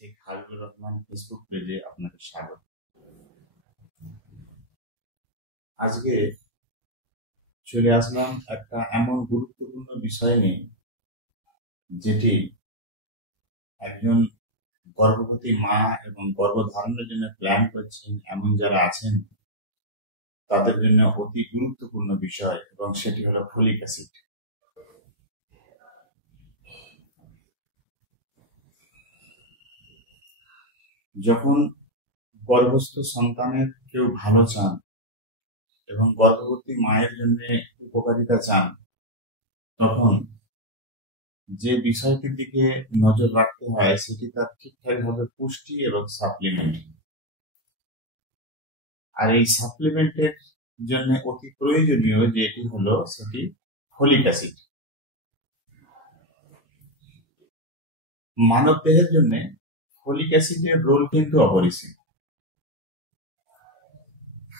Sheikh Habibur Rahman Facebook পেজে আপনাকে স্বাগত। আজকে চলে আসলাম একটা এমন গুরুত্বপূর্ণ বিষয় নিয়ে, যেটি একজন গর্ভবতী মা এবং গর্ভধারণের জন্য প্ল্যান করছেন এমন যারা আছেন তাদের জন্য অতি গুরুত্বপূর্ণ বিষয়, এবং সেটি হলো ফলিক অ্যাসিড। যখন গর্ভস্থ সন্তানের কেউ ভালো চান এবং গর্ভবতী মায়ের জন্য উপকারিতা চান, তখন যে বিষয়টির দিকে নজর রাখতে হয় সেটি তার ঠিকঠাকভাবে পুষ্টি এবং সাপ্লিমেন্ট। আর এই সাপ্লিমেন্টের জন্য অতি প্রয়োজনীয় যেটি হলো সেটি ফলিক অ্যাসিড। মানব দেহের জন্য ফলিক অ্যাসিডের রোল কিন্তু অপরিসীম।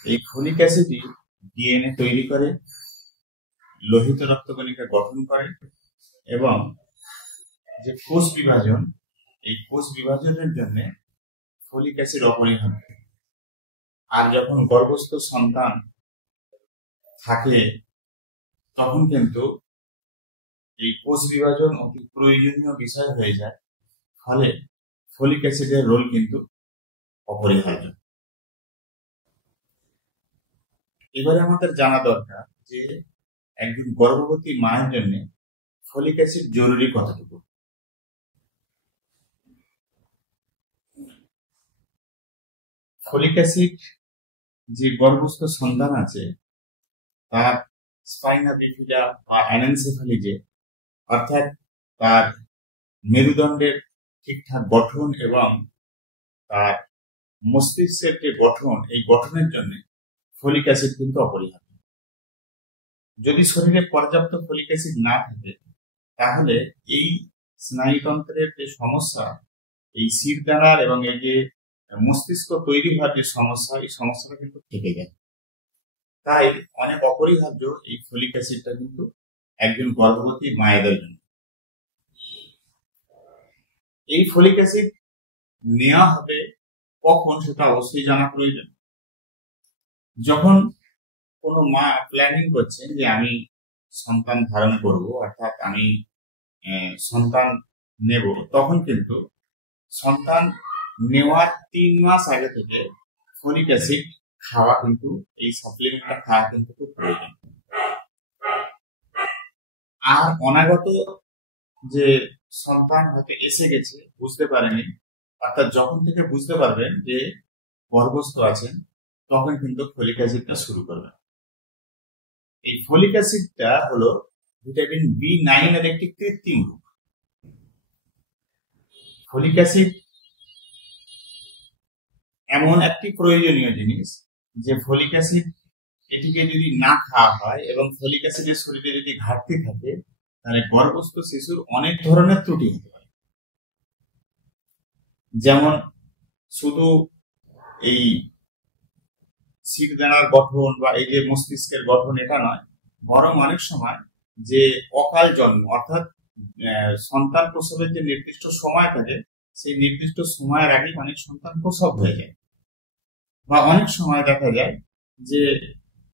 এই ফলিক অ্যাসিডই ডিএনএ তৈরি করে, লোহিত রক্তকণিকা গঠন করে, এবং যে কোষ বিভাজন, এই কোষ বিভাজনের জন্য ফলিক অ্যাসিড অপরিহার্য। আর যখন গর্ভস্থ সন্তান থাকে তখন কিন্তু এই কোষ বিভাজন অতি প্রয়োজনীয় বিষয় হয়ে যায়, ফলে ফলিক অ্যাসিডের রোল কিন্তু অপরিহার্য। এবারে আমাদের জানা দরকার যে একজন গর্ভবতী মায়ের জন্য ফলিক অ্যাসিড জরুরি কতটুকু। ফলিক অ্যাসিড যে গর্ভস্থ সন্তান আছে তার স্পাইনা বিফিডা বা অ্যানেনসেফালিজে, অর্থাৎ তার মেরুদণ্ডের ঠিকঠাক গঠন এবং তার মস্তিষ্কের যে গঠন, এই গঠনের জন্য ফলিক অ্যাসিড কিন্তু অপরিহার্য। যদি শরীরে পর্যাপ্ত ফলিক অ্যাসিড না থাকে তাহলে এই স্নায়ুতন্ত্রের যে সমস্যা, এই শিরদাঁড়ার এবং এই যে মস্তিষ্ক তৈরি হওয়ার যে সমস্যা, এই সমস্যাটা কিন্তু থেকে যায়। তাই অনেক অপরিহার্য এই ফলিক অ্যাসিডটা কিন্তু একজন গর্ভবতী মায়েদের জন্য। এই ফলিক অ্যাসিড নেওয়া হবে কখন সেটা অবশ্যই জানা প্রয়োজন। যখন কোনো মা প্ল্যানিং করছেন যে আমি সন্তান ধারণ করব, অর্থাৎ আমি সন্তান নেব, তখন কিন্তু সন্তান নেওয়ার 3 মাস আগে থেকে ফলিক অ্যাসিড খাওয়া কিন্তু, এই সাপ্লিমেন্টটা খাওয়া কিন্তু খুব প্রয়োজন। আর অনাগত যে সন্তান হয়তো এসে গেছে বুঝতে পারেনি, অর্থাৎ যখন থেকে বুঝতে পারবেন যে গর্ভস্থ আছেন তখন কিন্তু ফলিক অ্যাসিডটা শুরু করবেন। এই ফলিক অ্যাসিডটা হলো ভিটামিন B9 এর একটি কৃত্রিম রূপ। ফলিক অ্যাসিড এমন একটি প্রয়োজনীয় জিনিস যে ফলিক অ্যাসিড এটিকে যদি না খাওয়া হয় এবং ফলিক অ্যাসিডের শরীরে যদি ঘাটতি থাকে তাহলে গর্ভস্থ শিশুর অনেক ধরনের ত্রুটি হতে পারে। যেমন শুধু এই শিরদাঁড়ার গঠন বা এই যে মস্তিষ্কের গঠন এটা নয়, বরং অনেক সময় যে অকাল জন্ম, অর্থাৎ সন্তান প্রসবের যে নির্দিষ্ট সময় থাকে সেই নির্দিষ্ট সময়ের আগে অনেক সন্তান প্রসব হয়ে যায়, বা অনেক সময় দেখা যায় যে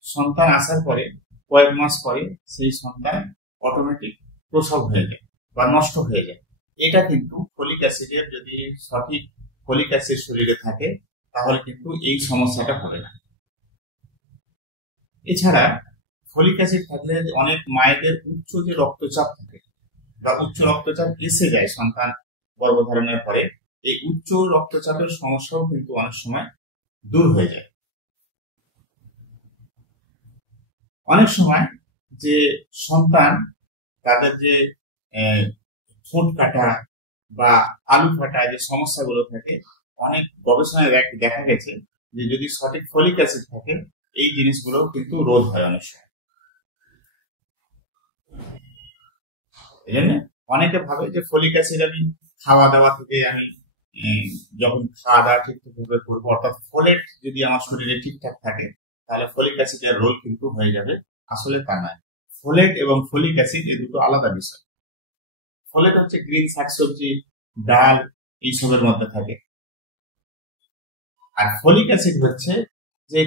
সন্তান আসার পরে কয়েক মাস পরে সেই সন্তান অটোমেটিক প্রসব হয়ে যায় বা নষ্ট হয়ে যায়। এটা কিন্তু ফলিক অ্যাসিডের, যদি সঠিক ফলিক অ্যাসিড শরীরে থাকে তাহলে কিন্তু এই সমস্যাটা হবে না। এছাড়া ফলিক অ্যাসিড থাকলে অনেক মায়েদের উচ্চ যে রক্তচাপ থাকে বা উচ্চ রক্তচাপ এসে যায় সন্তান গর্ভধারণের পরে, এই উচ্চ রক্তচাপের সমস্যাও কিন্তু অনেক সময় দূর হয়ে যায়। অনেক সময় যে সন্তান তাদের যে ঠোঁট কাটা বা আলু ফাটা যে সমস্যাগুলো থাকে, অনেক গবেষণায় দেখা গেছে যে যদি সঠিক ফলিক অ্যাসিড থাকে এই জিনিসগুলো কিন্তু রোধ হয় অনেক সময়। এই জন্য অনেকে ভাবে যে ফলিক অ্যাসিড আমি খাওয়া দাওয়া থেকে, আমি যখন খাওয়া দাওয়া ঠিকঠাকভাবে করবো, অর্থাৎ ফোলেট যদি আমার শরীরে ঠিকঠাক থাকে তাহলে ফলিক অ্যাসিডের রোল কিন্তু হয়ে যাবে। আসলে তা নয়। ফোলেট এবং ফলিক অ্যাসিড এই দুটো আলাদা বিষয়। ফোলেট হচ্ছে গ্রিন শাকসবজি, ডাল, এইসবের মধ্যে থাকে। আর ফলিক অ্যাসিড হচ্ছে যে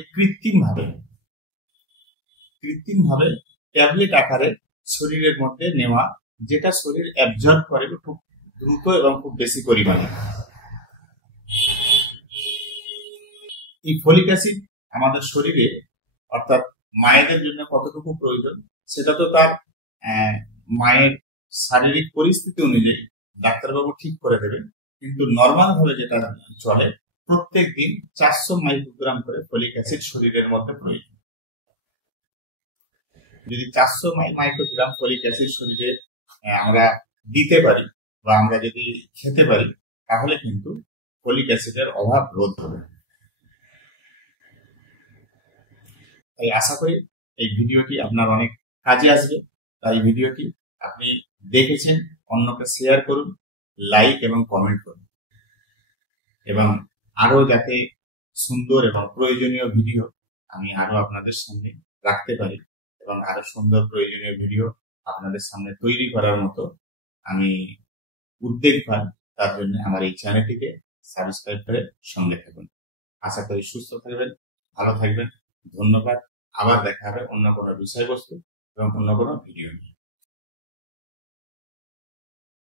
কৃত্রিমভাবে ট্যাবলেট আকারে শরীরের মধ্যে নেওয়া, যেটা শরীর অ্যাবজর্ব করে খুব দ্রুত এবং খুব বেশি পরিমাণে। এই ফলিক অ্যাসিড আমাদের শরীরে অর্থাৎ মায়েদের জন্য কতটুকু প্রয়োজন সেটা তো তার মায়ের শারীরিক পরিস্থিতি অনুযায়ী ডাক্তারবাবু ঠিক করে দেবেন, কিন্তু নর্মাল ভাবে যেটা চলে প্রত্যেক দিন 400 মাইক্রোগ্রাম করে ফলিক অ্যাসিড শরীরের মধ্যে প্রয়োজন। যদি 400 মাইক্রোগ্রাম ফলিক অ্যাসিড শরীরে আমরা দিতে পারি বা আমরা যদি খেতে পারি, তাহলে কিন্তু ফলিক অ্যাসিডের অভাব রোধ হবে। তাই আশা করি এই ভিডিওটি আপনার অনেক কাজে আসবে। তাই ভিডিওটি আপনি দেখেছেন, অন্যকে শেয়ার করুন, লাইক এবং কমেন্ট করুন, এবং আরো যাতে সুন্দর এবং প্রয়োজনীয় ভিডিও আমি আরো আপনাদের সামনে রাখতে পারি এবং আরো সুন্দর প্রয়োজনীয় ভিডিও আপনাদের সামনে তৈরি করার মতো আমি উদ্যোগ পাই, তার জন্য আমার এই চ্যানেলটিকে সাবস্ক্রাইব করে সঙ্গে থাকুন। আশা করি সুস্থ থাকবেন, ভালো থাকবেন। ধন্যবাদ। আবার দেখা হবে অন্য কোনো বিষয়বস্তু এবং অন্য কোনো ভিডিও নিয়ে।